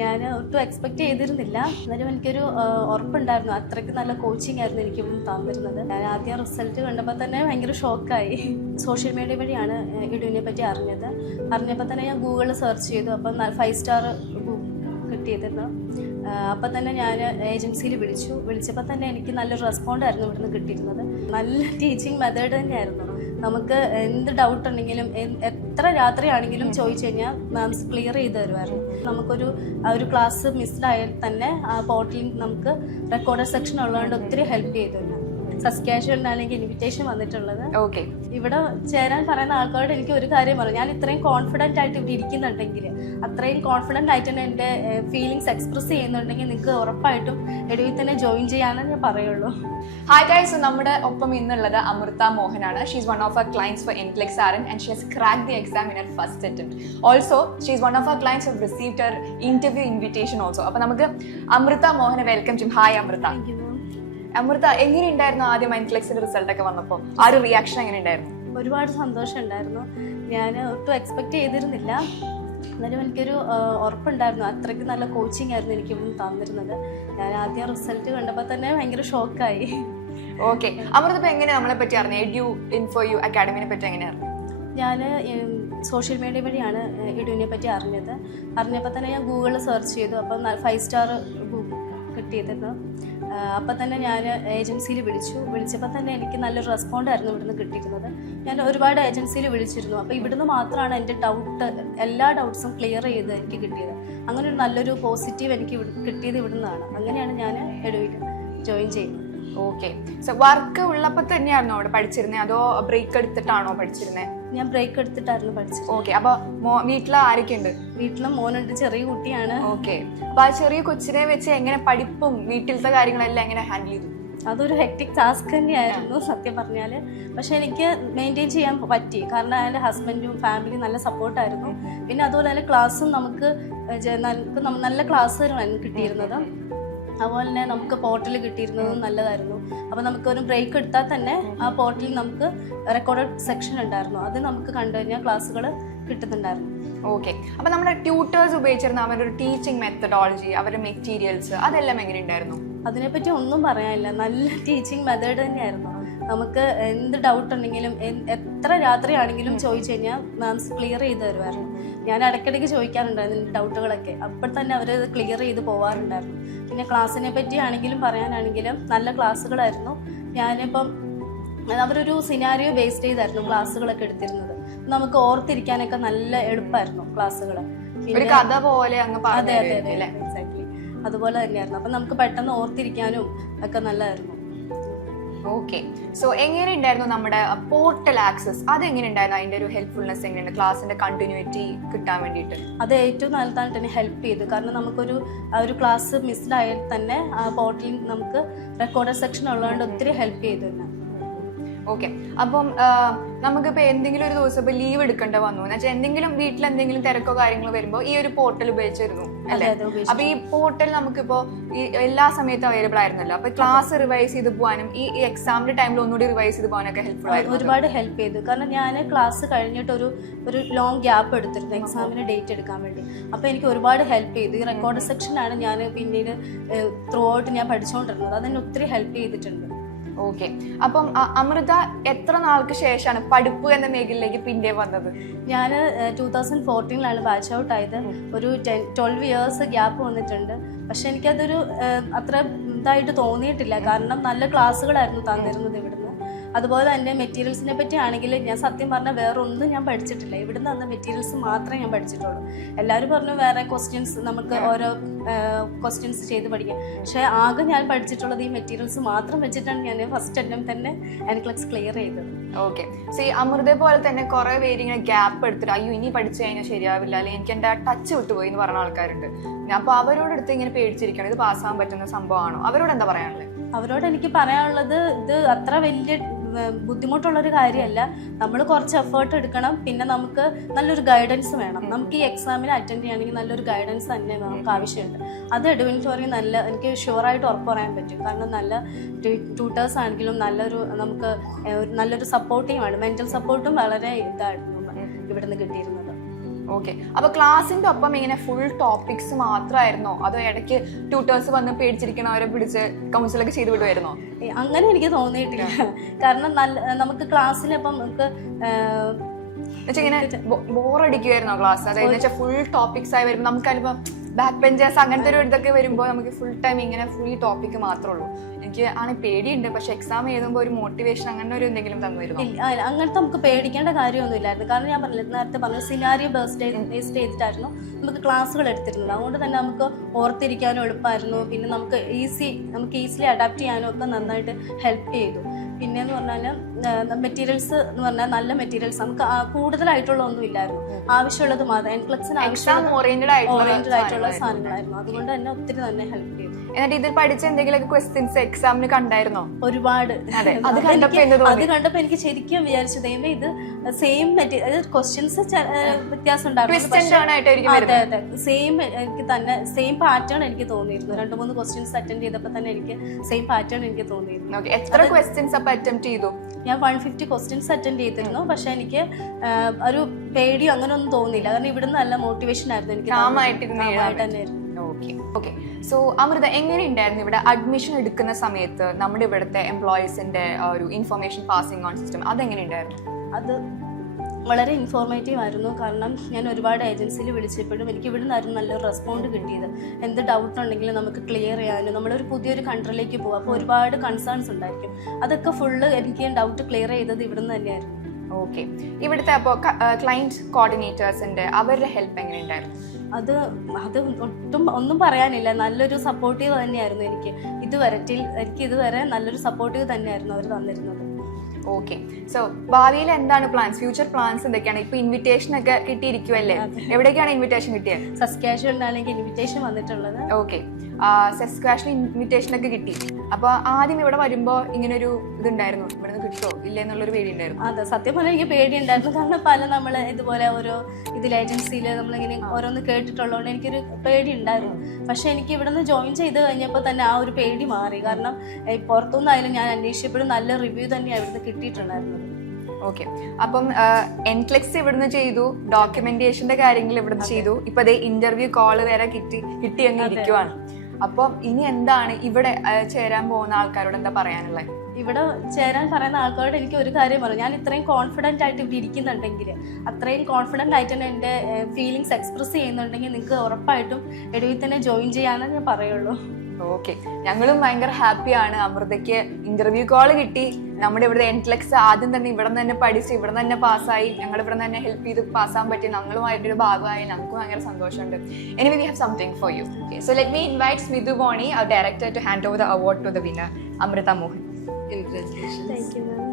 ഞാൻ ഒട്ടും എക്സ്പെക്ട് ചെയ്തിരുന്നില്ല. എന്നാലും എനിക്കൊരു ഉറപ്പുണ്ടായിരുന്നു. അത്രയ്ക്ക് നല്ല കോച്ചിങ് ആയിരുന്നു എനിക്ക് തന്നിരുന്നത്. ഞാൻ ആദ്യം റിസൾട്ട് കണ്ടപ്പോൾ തന്നെ ഭയങ്കര ഷോക്കായി. സോഷ്യൽ മീഡിയ വഴിയാണ് ഇടുവിനെ പറ്റി അറിഞ്ഞപ്പോൾ തന്നെ ഞാൻ ഗൂഗിളിൽ സെർച്ച് ചെയ്തു. അപ്പം 5 സ്റ്റാർ കിട്ടിയതെന്ന്. അപ്പം തന്നെ ഞാൻ ഏജൻസിയിൽ വിളിച്ചപ്പോൾ തന്നെ എനിക്ക് നല്ലൊരു റെസ്പോണ്ടായിരുന്നു ഇവിടുന്ന് കിട്ടിയിരുന്നത്. നല്ല ടീച്ചിങ് മെത്തേഡ് തന്നെയായിരുന്നു. നമുക്ക് എന്ത് ഡൗട്ട് ഉണ്ടെങ്കിലും എത്ര രാത്രിയാണെങ്കിലും ചോദിച്ചു കഴിഞ്ഞാൽ മാംസ് ക്ലിയർ ചെയ്ത് തരുമായിരുന്നു. നമുക്കൊരു ഒരു ക്ലാസ് മിസ്ഡായാൽ തന്നെ ആ പോർട്ടലിൽ നമുക്ക് റെക്കോർഡഡ് സെക്ഷൻ ഉള്ളതുകൊണ്ട് ഒത്തിരി ഹെൽപ്പ് ചെയ്തു. സബ്സ്ക്രിപ്ഷൻ അല്ലെങ്കിൽ ഇൻവിറ്റേഷൻ വന്നിട്ടുള്ളത്. ഓക്കെ, ഇവിടെ ചേരാൻ പറയുന്ന ആൾക്കാരോട് എനിക്ക് ഒരു കാര്യം പറഞ്ഞു. ഞാൻ ഇത്രയും കോൺഫിഡൻ്റ് ആയിട്ട് ഇവിടെ ഇരിക്കുന്നുണ്ടെങ്കിൽ, അത്രയും കോൺഫിഡൻ്റ് ആയിട്ട് തന്നെ എൻ്റെ ഫീലിങ്സ് എക്സ്പ്രസ് ചെയ്യുന്നുണ്ടെങ്കിൽ നിങ്ങൾക്ക് ഉറപ്പായിട്ടും എഡുവിൽ തന്നെ ജോയിൻ ചെയ്യാമെന്ന് ഞാൻ പറയുള്ളൂ. ഹായ് ഗൈസ്, നമ്മുടെ ഒപ്പം ഇന്നുള്ളത് അമൃത മോഹനാണ്. She is one of our clients for Intellex are and she has cracked the exam in her first attempt. Also she is one of our clients have received her interview invitation also. അപ്പോൾ നമുക്ക് അമൃത മോഹനെ welcome ചെയ്യും. Hi Amrita. Amrita, എങ്ങനെയുണ്ടായിരുന്നു ആദ്യം ഇൻട്ലെക്സിന്റെ result ഒക്കെ വന്നപ്പോൾ? ആ ഒരു റിയാക്ഷൻ എങ്ങനെയുണ്ടായിരുന്നു? ഒരുപാട് സന്തോഷം ഉണ്ടായിരുന്നു. ഞാൻ ഒട്ടും എക്സ്പെക്ട് ചെയ്തിരുന്നില്ല. എന്നാലും എനിക്കൊരു ഉറപ്പുണ്ടായിരുന്നു. അത്രയ്ക്ക് നല്ല കോച്ചിങ് ആയിരുന്നു എനിക്ക് തന്നിരുന്നത്. ഞാൻ ആദ്യം റിസൾട്ട് കണ്ടപ്പോൾ തന്നെ ഭയങ്കര ഷോക്കായി. ഓക്കെ, അമൃത ഇപ്പൊ എങ്ങനെയാണ് നമ്മളെ പറ്റി അറിഞ്ഞത്? എഡ്യു ഇൻഫോ യു അക്കാഡമിനെ പറ്റി എങ്ങനെയാണ്? ഞാൻ സോഷ്യൽ മീഡിയ വഴിയാണ് ഇടുവിനെ പറ്റി അറിഞ്ഞപ്പോൾ തന്നെ ഞാൻ ഗൂഗിളിൽ സെർച്ച് ചെയ്തു. അപ്പം 5 സ്റ്റാർ കിട്ടിയതെന്ന്. അപ്പം തന്നെ ഞാൻ ഏജൻസിയിൽ വിളിച്ചപ്പോൾ തന്നെ എനിക്ക് നല്ലൊരു റെസ്പോണ്ടായിരുന്നു ഇവിടുന്ന് കിട്ടിയിരുന്നത്. ഞാൻ ഒരുപാട് ഏജൻസിയിൽ വിളിച്ചിരുന്നു. അപ്പോൾ ഇവിടുന്ന് മാത്രമാണ് എൻ്റെ എല്ലാ ഡൗട്ട്സും ക്ലിയർ ചെയ്ത് എനിക്ക് കിട്ടിയത്. അങ്ങനെ ഒരു നല്ലൊരു പോസിറ്റീവ് എനിക്ക് കിട്ടിയത് ഇവിടുന്നാണ്. അങ്ങനെയാണ് ഞാൻ എഡുവിൽ ജോയിൻ ചെയ്യുന്നത്. ഓക്കെ, സോ വർക്ക് ഉള്ളപ്പോൾ തന്നെയായിരുന്നോ അവിടെ പഠിച്ചിരുന്നത്, അതോ ബ്രേക്ക് എടുത്തിട്ടാണോ പഠിച്ചിരുന്നത്? ഞാൻ ബ്രേക്ക് എടുത്തിട്ടായിരുന്നു പഠിച്ചത്. ഓക്കെ, അപ്പൊ വീട്ടിൽ ആരൊക്കെ ഉണ്ട്? വീട്ടിലും മോനുണ്ട്, ചെറിയ കുട്ടിയാണ്. ഓക്കെ, അപ്പൊ ആ ചെറിയ കൊച്ചിനെ വെച്ച് എങ്ങനെ പഠിപ്പും വീട്ടിലത്തെ കാര്യങ്ങളെല്ലാം എങ്ങനെ ഹാൻഡിൽ ചെയ്തു? അതൊരു ഹെക്ടിക് ടാസ്ക് തന്നെയായിരുന്നു സത്യം പറഞ്ഞാൽ. പക്ഷെ എനിക്ക് മെയിൻറ്റെയിൻ ചെയ്യാൻ പറ്റി. കാരണം എൻ്റെ ഹസ്ബൻഡും ഫാമിലിയും നല്ല സപ്പോർട്ടായിരുന്നു. പിന്നെ അതുപോലെ തന്നെ ക്ലാസ്സും നമുക്ക് നല്ല ക്ലാസ് തന്നെയാണ് കിട്ടിയിരുന്നത്. അതുപോലെ തന്നെ നമുക്ക് പോർട്ടൽ കിട്ടിയിരുന്നതും നല്ലതായിരുന്നു. അപ്പോൾ നമുക്കൊരു ബ്രേക്ക് എടുത്താൽ തന്നെ ആ പോർട്ടലിൽ നമുക്ക് റെക്കോർഡഡ് സെക്ഷൻ ഉണ്ടായിരുന്നു. അത് നമുക്ക് കണ്ടു കഴിഞ്ഞാൽ ക്ലാസ്സുകൾ കിട്ടുന്നുണ്ടായിരുന്നു. ഓക്കെ, അപ്പോൾ നമ്മുടെ ട്യൂട്ടേഴ്സ് ഉപയോഗിച്ചിരുന്ന അവരുടെ ഒരു ടീച്ചിങ് മെത്തഡോളജി, അവരുടെ മെറ്റീരിയൽസ്, അതെല്ലാം എങ്ങനെ ഉണ്ടായിരുന്നു? അതിനെപ്പറ്റി ഒന്നും പറയാനില്ല. നല്ല ടീച്ചിങ് മെത്തേഡ് തന്നെയായിരുന്നു. നമുക്ക് എന്ത് ഡൗട്ട് ഉണ്ടെങ്കിലും എത്ര രാത്രിയാണെങ്കിലും ചോദിച്ചു കഴിഞ്ഞാൽ മാംസ് ക്ലിയർ ചെയ്ത് തരുമായിരുന്നു. ഞാൻ ഇടയ്ക്കിടയ്ക്ക് ചോദിക്കാറുണ്ടായിരുന്നു എൻ്റെ ഡൗട്ടുകളൊക്കെ. അപ്പോൾ തന്നെ അവർ ക്ലിയർ ചെയ്ത് പോകാറുണ്ടായിരുന്നു. പിന്നെ ക്ലാസ്സിനെ പറ്റിയാണെങ്കിലും പറയാനാണെങ്കിലും നല്ല ക്ലാസ്സുകളായിരുന്നു. ഞാനിപ്പം അവരൊരു സിനാരിയോ ബേസ്ഡ് ചെയ്തായിരുന്നു ക്ലാസ്സുകളൊക്കെ എടുത്തിരുന്നത്. നമുക്ക് ഓർത്തിരിക്കാനൊക്കെ നല്ല എളുപ്പമായിരുന്നു ക്ലാസ്സുകൾ. കഥ പോലെ. അതെ അതെ അതെ, എക്സാക്ട്ലി അതുപോലെ തന്നെയായിരുന്നു. അപ്പം നമുക്ക് പെട്ടെന്ന് ഓർത്തിരിക്കാനും ഒക്കെ നല്ലതായിരുന്നു. ഓക്കെ, സോ എങ്ങനെ ഉണ്ടായിരുന്നു നമ്മുടെ പോർട്ടൽ ആക്സസ്? അതെങ്ങനെ ഉണ്ടായിരുന്നു? അതിന്റെ ഒരു ഹെൽപ്ഫുൾനെസ് എങ്ങനെയുണ്ട്? ക്ലാസിന്റെ കണ്ടിന്യൂറ്റി കിട്ടാൻ വേണ്ടിയിട്ട് അത് ഏറ്റവും നല്ലതായിട്ട് തന്നെ ഹെൽപ്പ് ചെയ്തു. കാരണം നമുക്കൊരു ക്ലാസ് മിസ്ഡായാൽ തന്നെ ആ പോർട്ടലിൽ നമുക്ക് റെക്കോർഡഡ് സെക്ഷൻ ഉള്ളതുകൊണ്ട് ഒത്തിരി ഹെൽപ്പ് ചെയ്തു തന്നെ. ഓക്കെ, അപ്പം നമുക്കിപ്പോൾ എന്തെങ്കിലും ഒരു ദിവസം ഇപ്പോൾ ലീവ് എടുക്കേണ്ട വന്നു എന്ന് വെച്ചാൽ എന്തെങ്കിലും വീട്ടിൽ എന്തെങ്കിലും തിരക്കോ കാര്യങ്ങളോ വരുമ്പോൾ ഈ ഒരു പോർട്ടൽ ഉപയോഗിച്ചിരുന്നു അല്ലേ? അപ്പൊ ഈ പോർട്ടൽ നമുക്കിപ്പോൾ ഈ എല്ലാ സമയത്തും അവൈലബിൾ ആയിരുന്നല്ലോ. അപ്പൊ ക്ലാസ് റിവൈസ് ചെയ്ത് പോകാനും ഈ എക്സാമിന്റെ ടൈമിൽ ഒന്നുകൂടി റിവൈസ് ചെയ്ത് പോകാനൊക്കെ ഹെൽപ്ഫുൾ ആയിരുന്നു. ഒരുപാട് ഹെൽപ്പ് ചെയ്തു. കാരണം ഞാൻ ക്ലാസ് കഴിഞ്ഞിട്ട് ഒരു ലോങ് ഗ്യാപ്പ് എടുത്തിരുന്നു എക്സാമിന് ഡേറ്റ് എടുക്കാൻ വേണ്ടി. അപ്പോൾ എനിക്ക് ഒരുപാട് ഹെൽപ്പ് ചെയ്തു. ഈ റെക്കോർഡ് സെക്ഷനാണ് ഞാൻ പിന്നീട് ത്രൂ ഔട്ട് ഞാൻ പഠിച്ചുകൊണ്ടിരുന്നത്. അതെന്നെ ഒത്തിരി ഹെൽപ്പ് ചെയ്തിട്ടുണ്ട്. ഓക്കെ, അപ്പം അമൃത എത്ര നാൾക്ക് ശേഷമാണ് പഠിപ്പ് എന്ന മേഖലയിലേക്ക് പിന്നെ വന്നത്? ഞാൻ 2014 ബാച്ച് ഔട്ട് ആയത്. ഒരു 12 years ഗ്യാപ്പ് വന്നിട്ടുണ്ട്. പക്ഷെ എനിക്കതൊരു അത്ര ഇതായിട്ട് തോന്നിയിട്ടില്ല. കാരണം നല്ല ക്ലാസ്സുകളായിരുന്നു തന്നിരുന്നത് ഇവിടുന്ന്. അതുപോലെ തന്നെ മെറ്റീരിയൽസിനെ പറ്റി ആണെങ്കിൽ ഞാൻ സത്യം പറഞ്ഞാൽ വേറെ ഒന്നും ഞാൻ പഠിച്ചിട്ടില്ല. ഇവിടുന്ന് തന്ന മെറ്റീരിയൽസ് മാത്രമേ ഞാൻ പഠിച്ചിട്ടുള്ളൂ. എല്ലാവരും പറഞ്ഞു വേറെ ക്വസ്റ്റ്യൻസ് നമുക്ക് ഓരോ ക്വസ്റ്റ്യൻസ് ചെയ്ത് പഠിക്കാം. പക്ഷേ ആകെ ഞാൻ പഠിച്ചിട്ടുള്ളത് ഈ മെറ്റീരിയൽസ് മാത്രം വെച്ചിട്ടാണ് ഞാൻ ഫസ്റ്റ് അറ്റംപ്റ്റ് തന്നെ എൻക്ലെക്സ് ക്ലിയർ ചെയ്തത്. ഓക്കെ, സോ ഈ അമൃത പോലെ തന്നെ കുറെ പേര് ഇങ്ങനെ ഗ്യാപ്പ് എടുത്തിട്ട് അയ്യോ ഇനി പഠിച്ചു കഴിഞ്ഞാൽ ശരിയാവില്ല, അല്ലെങ്കിൽ എനിക്ക് എൻ്റെ ടച്ച് വിട്ടുപോയി എന്ന് പറഞ്ഞ ആൾക്കാരുണ്ട്. അപ്പോൾ അവരോടടുത്ത് ഇങ്ങനെ പേടിച്ചിരിക്കണം, ഇത് പാസ്സാകാൻ പറ്റുന്ന സംഭവമാണോ? അവരോട് എന്താ പറയാനുള്ളത്? അവരോട് എനിക്ക് പറയാനുള്ളത്, ഇത് അത്ര വലിയ ബുദ്ധിമുട്ടുള്ളൊരു കാര്യമല്ല. നമ്മൾ കുറച്ച് എഫേർട്ട് എടുക്കണം. പിന്നെ നമുക്ക് നല്ലൊരു ഗൈഡൻസ് വേണം. നമുക്ക് ഈ എക്സാമിന് അറ്റൻഡ് ചെയ്യണമെങ്കിൽ നല്ലൊരു ഗൈഡൻസ് തന്നെ നമുക്ക് ആവശ്യമുണ്ട്. അത് എഡുവിൻ ഫോറിൽ എനിക്ക് ഷുവറായിട്ട് ഉറപ്പ് പറയാൻ പറ്റും. കാരണം നല്ല ട്യൂട്ടേഴ്സ് ആണെങ്കിലും നമുക്ക് നല്ലൊരു സപ്പോർട്ടിങ്ങാണ്. മെൻ്റൽ സപ്പോർട്ടും വളരെ ഇതായിരുന്നു ഇവിടുന്ന് കിട്ടിയിരുന്നത്. ഓക്കെ, അപ്പൊ ക്ലാസ്സിന്റെ ഒപ്പം ഇങ്ങനെ ഫുൾ ടോപ്പിക്സ് മാത്രമായിരുന്നോ അതോ ഇടയ്ക്ക് ട്യൂട്ടേഴ്സ് വന്ന് പേടിച്ചിരിക്കണവരെ പിടിച്ച് കൗൺസിലൊക്കെ ചെയ്ത് വിടുമായിരുന്നോ? അങ്ങനെ എനിക്ക് തോന്നിയിട്ടില്ല. കാരണം നമുക്ക് ക്ലാസ്സിലിപ്പം നമുക്ക് ഇങ്ങനെ ബോറടിക്കുമായിരുന്നോ ക്ലാസ്? അതായത് ഫുൾ ടോപ്പിക്സ് ആയി വരുമ്പോൾ നമുക്ക് അതിലിപ്പം ബാക്ക് ബെഞ്ചേഴ്സ് അങ്ങനത്തെ ഒരു ഇതൊക്കെ വരുമ്പോൾ നമുക്ക് ഫുൾ ടൈം ഇങ്ങനെ ഫുൾ ടോപ്പിക് മാത്രമേ ഉള്ളൂ. എനിക്ക് ആണ് പേടിയുണ്ട്, പക്ഷെ എക്സാം എഴുതുമ്പോൾ ഒരു മോട്ടിവേഷൻ അങ്ങനെ ഒരു എന്തെങ്കിലും തന്നിരുന്നു? അങ്ങനത്തെ നമുക്ക് പേടിക്കേണ്ട കാര്യമൊന്നും ഇല്ലായിരുന്നു. കാരണം ഞാൻ നേരത്തെ പറഞ്ഞു സിനാരിയോ ബേസ്ഡ് ചെയ്തിട്ടായിരുന്നു നമുക്ക് ക്ലാസ്സുകൾ എടുത്തിരുന്നത്. അതുകൊണ്ട് തന്നെ നമുക്ക് ഓർത്തിരിക്കാനും എളുപ്പമായിരുന്നു. പിന്നെ നമുക്ക് ഈസിലി അഡാപ്റ്റ് ചെയ്യാനും ഒക്കെ നന്നായിട്ട് ഹെൽപ്പ് ചെയ്തു. പിന്നെയെന്ന് പറഞ്ഞാൽ മെറ്റീരിയൽസ് എന്ന് പറഞ്ഞാൽ നല്ല മെറ്റീരിയൽസ് നമുക്ക് കൂടുതലായിട്ടുള്ള ഒന്നും ഇല്ലായിരുന്നു. ആവശ്യമുള്ളത് മാത്രം എൻക്ലക്സിന് ഓറിയന്റഡ് ആയിട്ടുള്ള സാധനങ്ങളായിരുന്നു. അതുകൊണ്ട് തന്നെ ഒത്തിരി തന്നെ ഹെൽപ്പ് ചെയ്തു. എന്നിട്ട് ഇതിൽ പഠിച്ച എന്തെങ്കിലും ക്വസ്റ്റ്യൻസ് എക്സാമിന് കണ്ടായിരുന്നോ? ഒരുപാട്. അത് കണ്ടപ്പോ എനിക്ക് ശരിക്കും വിചാരിച്ചു ദൈവം ഇത് സെയിം മെറ്റീരിയൽ ക്വസ്റ്റ്യൻസ് വ്യത്യാസം ഉണ്ടായിരുന്നു. അതെ അതെ, സെയിം പാറ്റേൺ എനിക്ക് തോന്നിയിരുന്നു. 2-3 ക്വസ്റ്റ്യൻസ് അറ്റൻഡ് ചെയ്തപ്പോൾ തന്നെ എനിക്ക് സെയിം പാറ്റേൺ എനിക്ക് തോന്നിയിരുന്നു. എത്ര ക്വസ്റ്റ്യൻസ് അപ്പൊ അറ്റംപ്റ്റ് ചെയ്തു? ഞാൻ 150 ക്വസ്റ്റ്യൻസ് അറ്റൻഡ് ചെയ്തിരുന്നു. പക്ഷെ എനിക്ക് ഒരു പേടിയോ അങ്ങനെ ഒന്നും തോന്നിയില്ല. കാരണം ഇവിടുന്ന് നല്ല മോട്ടിവേഷൻ ആയിരുന്നു എനിക്ക്. ഓക്കെ, സോ അമൃത എങ്ങനെ ഉണ്ടായിരുന്നു ഇവിടെ അഡ്മിഷൻ എടുക്കുന്ന സമയത്ത് നമ്മുടെ ഇവിടുത്തെ എംപ്ലോയീസിന്റെ ഒരു ഇൻഫർമേഷൻ പാസിംഗ് ഓൺ സിസ്റ്റം അതെങ്ങനെ ഉണ്ടായിരുന്നു? അത് വളരെ ഇൻഫോർമേറ്റീവ് ആയിരുന്നു. കാരണം ഞാൻ ഒരുപാട് ഏജൻസിയിൽ വിളിച്ചപ്പോഴും എനിക്ക് ഇവിടെ നിന്നായിരുന്നു നല്ലൊരു റെസ്പോണ്ട് കിട്ടിയത്. എന്ത് ഡൗട്ട് ഉണ്ടെങ്കിലും നമുക്ക് ക്ലിയർ ചെയ്യാനും നമ്മളൊരു പുതിയൊരു കൺട്രിയിലേക്ക് പോകും. അപ്പോൾ ഒരുപാട് കൺസേൺസ് ഉണ്ടായിരിക്കും. അതൊക്കെ ഫുള്ള് എനിക്ക് ഡൗട്ട് ക്ലിയർ ചെയ്തത് ഇവിടെ നിന്ന് തന്നെയായിരുന്നു. ഓക്കെ, ഇവിടുത്തെ അപ്പോൾ ക്ലയൻറ്റ് കോർഡിനേറ്റേഴ്സിന്റെ അവരുടെ ഹെൽപ്പ് എങ്ങനെ ഉണ്ടായിരുന്നു? അത് ഒന്നും പറയാനില്ല. നല്ലൊരു സപ്പോർട്ടീവ് തന്നെയായിരുന്നു എനിക്ക് ഇതുവരെ നല്ലൊരു സപ്പോർട്ടീവ് തന്നെയായിരുന്നു അവർ തന്നിരുന്നത്. ഓക്കെ, സോ ഭാവിയിൽ എന്താണ് പ്ലാൻസ്, ഫ്യൂച്ചർ പ്ലാൻസ് എന്തൊക്കെയാണ്? ഇപ്പൊ ഇൻവിറ്റേഷൻ ഒക്കെ കിട്ടിയിരിക്കുമല്ലേ? എവിടേക്കാണ് ഇൻവിറ്റേഷൻ കിട്ടിയത്? സസ്കാച്ചുവലിനാണ് എനിക്ക് ഇൻവിറ്റേഷൻ വന്നിട്ടുള്ളത്. ഓക്കെ, സസ്കാച്ചുവൽ ഇൻവിറ്റേഷൻ ഒക്കെ കിട്ടി. അപ്പൊ ആദ്യം ഇവിടെ വരുമ്പോ ഇങ്ങനെ ഒരു ഇതുണ്ടായിരുന്നു, ഇവിടെ നിന്ന് കിട്ടോ ഇല്ല എന്നുള്ളൊരു പേടി ഉണ്ടായിരുന്നു? അതെ, സത്യം പറഞ്ഞാൽ എനിക്ക് പേടിയുണ്ടായിരുന്നു. കാരണം നമ്മള് ഇതുപോലെ ഓരോ ഏജൻസിയിൽ നമ്മളിങ്ങനെ ഓരോന്ന് കേട്ടിട്ടുള്ളതുകൊണ്ട് എനിക്കൊരു പേടി ഉണ്ടായിരുന്നു. പക്ഷെ എനിക്ക് ഇവിടെ നിന്ന് ജോയിൻ ചെയ്ത് കഴിഞ്ഞപ്പോൾ തന്നെ ആ ഒരു പേടി മാറി. കാരണം പുറത്തുനിന്നായാലും ഞാൻ അന്വേഷിച്ചപ്പോഴും നല്ല റിവ്യൂ തന്നെയാണ് ഇവിടുന്ന് കിട്ടിയിട്ടുണ്ടായിരുന്നത്. ഓക്കെ, അപ്പം എൻക്ലെക്സ് ഇവിടുന്ന് ചെയ്തു, ഡോക്യുമെന്റേഷന്റെ കാര്യങ്ങൾ ഇവിടുന്ന് ചെയ്തു, ഇപ്പൊ അതേ ഇന്റർവ്യൂ കോള് വരെ കിട്ടി അങ്ങ് ഇരിക്കുവാണ്. അപ്പം ഇനി എന്താണ് ഇവിടെ ചേരാൻ പോകുന്ന ആൾക്കാരോട് എന്താ പറയാനുള്ളത്? ഇവിടെ ചേരാൻ പറയുന്ന ആൾക്കാരോട് എനിക്ക് ഒരു കാര്യം പറഞ്ഞു. ഞാൻ ഇത്രയും കോൺഫിഡൻ്റ് ആയിട്ട് ഇവിടെ ഇരിക്കുന്നുണ്ടെങ്കിൽ, അത്രയും കോൺഫിഡൻ്റ് ആയിട്ട് തന്നെ എൻ്റെ ഫീലിങ്സ് എക്സ്പ്രസ് ചെയ്യുന്നുണ്ടെങ്കിൽ നിങ്ങൾക്ക് ഉറപ്പായിട്ടും എഡുവിൽ തന്നെ ജോയിൻ ചെയ്യാമെന്ന് ഞാൻ പറയുള്ളൂ. ഓക്കെ, ഞങ്ങളും ഭയങ്കര ഹാപ്പിയാണ്. അമൃതയ്ക്ക് ഇന്റർവ്യൂ കോള് കിട്ടി. നമ്മുടെ ഇവിടുത്തെ എൻക്ലെക്സ് ആദ്യം തന്നെ ഇവിടെ നിന്ന് തന്നെ പഠിച്ച് ഇവിടെ നിന്ന് തന്നെ പാസ്സായി, ഞങ്ങൾ ഇവിടെ തന്നെ ഹെൽപ്പ് ചെയ്ത് പാസ്സാൻ പറ്റി, ഞങ്ങളുമായിട്ടൊരു ഭാഗമായി. നമുക്ക് ഭയങ്കര സന്തോഷമുണ്ട്. Anyway, we have something for you. Okay, so let me invite Smithu Boni, our director, to hand over the award to the winner, Amrita Mohan. Thank you, ma'am.